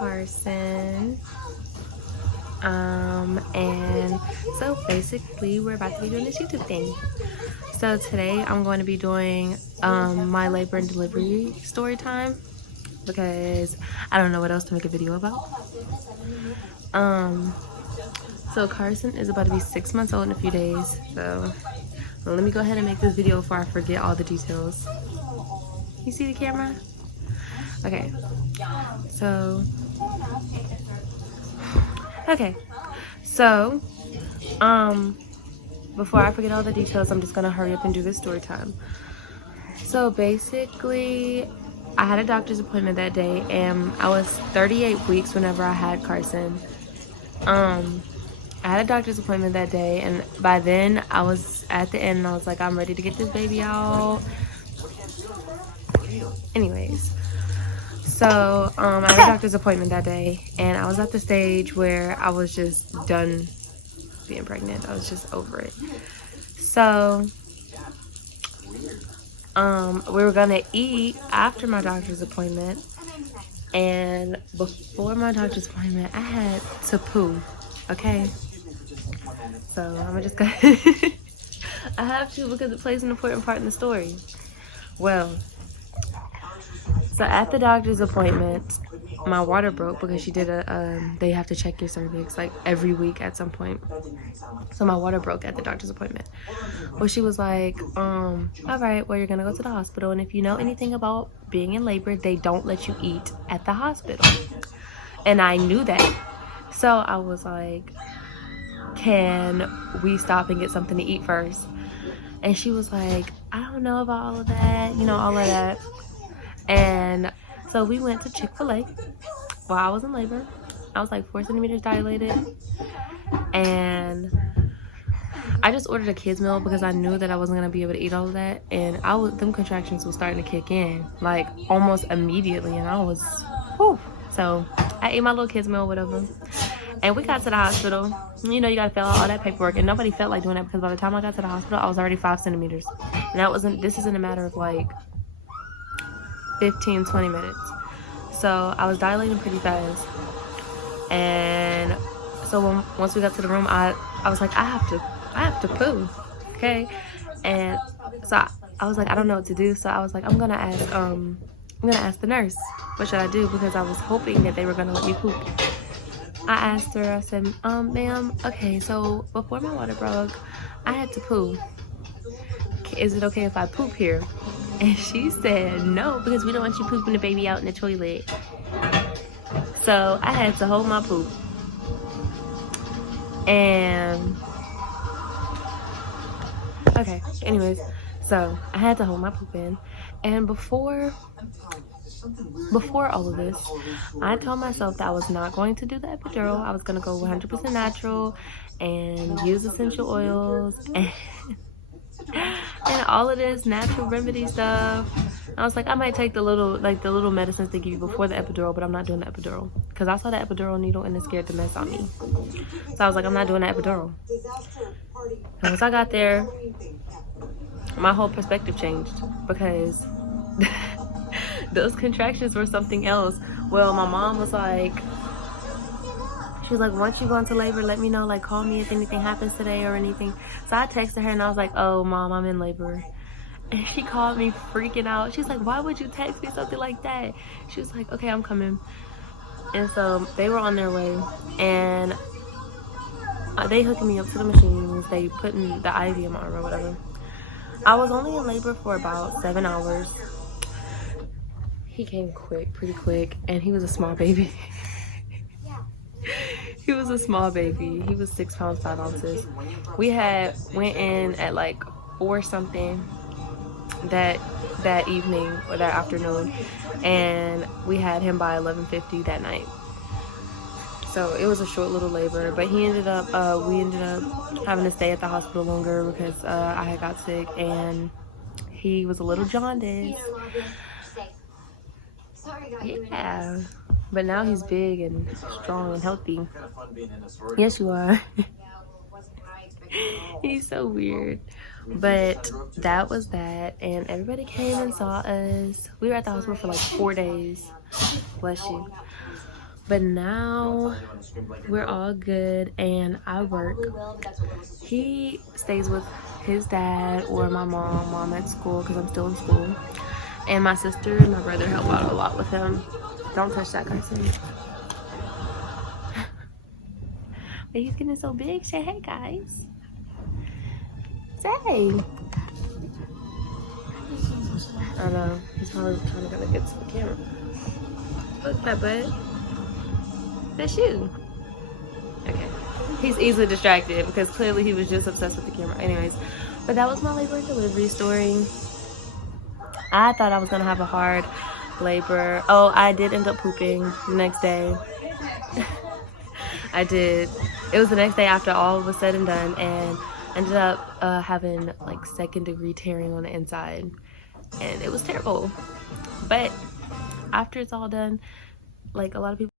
Carson. And so basically we're about to be doing this YouTube thing. So today I'm going to be doing my labor and delivery story time because I don't know what else to make a video about. So Carson is about to be 6 months old in a few days, so let me go ahead and make this video before I forget all the details. You see the camera? Okay, so before I forget all the details, I'm just gonna hurry up and do this story time. So basically, I had a doctor's appointment that day, and I was 38 weeks whenever I had Carson. I had a doctor's appointment that day, and by then I was at the end and I was like, I'm ready to get this baby out. Anyways, so I had a doctor's appointment that day, and I was at the stage where I was just done being pregnant. I was just over it. So we were gonna eat after my doctor's appointment, and before my doctor's appointment I had to poo. Okay, so I'm just gonna I have to because it plays an important part in the story. Well, so at the doctor's appointment, my water broke because she did they have to check your cervix like every week at some point. So my water broke at the doctor's appointment. Well, she was like, all right, well, you're gonna go to the hospital, and if you know anything about being in labor, they don't let you eat at the hospital. And I knew that. So I was like, can we stop and get something to eat first? And she was like, I don't know about all of that, you know, all of that. And so we went to Chick-fil-A while I was in labor. I was like 4 centimeters dilated, and I just ordered a kids meal because I knew that I wasn't gonna be able to eat all of that, and them contractions were starting to kick in like almost immediately, and I was whew. So I ate my little kids meal, whatever, and we got to the hospital. You know, you gotta fill out all that paperwork, and nobody felt like doing that because by the time I got to the hospital I was already 5 centimeters, and this isn't a matter of like 15-20 minutes. So I was dilating pretty fast, and so once we got to the room, I was like, I have to poo, okay? And so I was like, I don't know what to do. So I was like, I'm gonna ask the nurse, what should I do? Because I was hoping that they were gonna let me poop. I asked her, I said, ma'am, okay, so before my water broke, I had to poo. Is it okay if I poop here? And she said no, because we don't want you pooping the baby out in the toilet. So I had to hold my poop. And okay, anyways, so I had to hold my poop in. And before all of this, I told myself that I was not going to do the epidural. I was gonna go 100% natural and use essential oils and all of this natural remedy stuff. I was like, I might take the little medicines they give you before the epidural, but I'm not doing the epidural because I saw the epidural needle and it scared the mess out of me. So I was like, I'm not doing the epidural. And once I got there, my whole perspective changed because those contractions were something else. Well, my mom was like, she was like, once you go into labor, let me know, like call me if anything happens today or anything. So I texted her and I was like, oh mom, I'm in labor. And she called me freaking out. She's like, why would you text me something like that? She was like, okay, I'm coming. And so they were on their way, and they hooked me up to the machines. They put in the IV in my arm or whatever. I was only in labor for about 7 hours. He came pretty quick, and he was a small baby. He was a small baby. He was 6 pounds 5 ounces. We went in at like 4 something that evening or that afternoon, and we had him by 11:50 that night. So it was a short little labor, but we ended up having to stay at the hospital longer because I had got sick and he was a little jaundiced. Yeah, but now he's big and strong and healthy. Yes, you are. He's so weird. But that was that, and everybody came and saw us. We were at the hospital for like 4 days. Bless you. But now we're all good and I work. He stays with his dad or my mom at school because I'm still in school. And my sister and my brother help out a lot with him. Don't touch that, Carson. But he's getting so big. Say hey, guys. Say. I know. He's probably trying to get to the camera. Look, that bud. That's you. Okay. He's easily distracted because clearly he was just obsessed with the camera. Anyways, but that was my labor and delivery story. I thought I was going to have a hard labor. Oh, I did end up pooping the next day. I did. It was the next day after all was said and done, and ended up having like 2nd-degree tearing on the inside, and it was terrible. But after it's all done, like a lot of people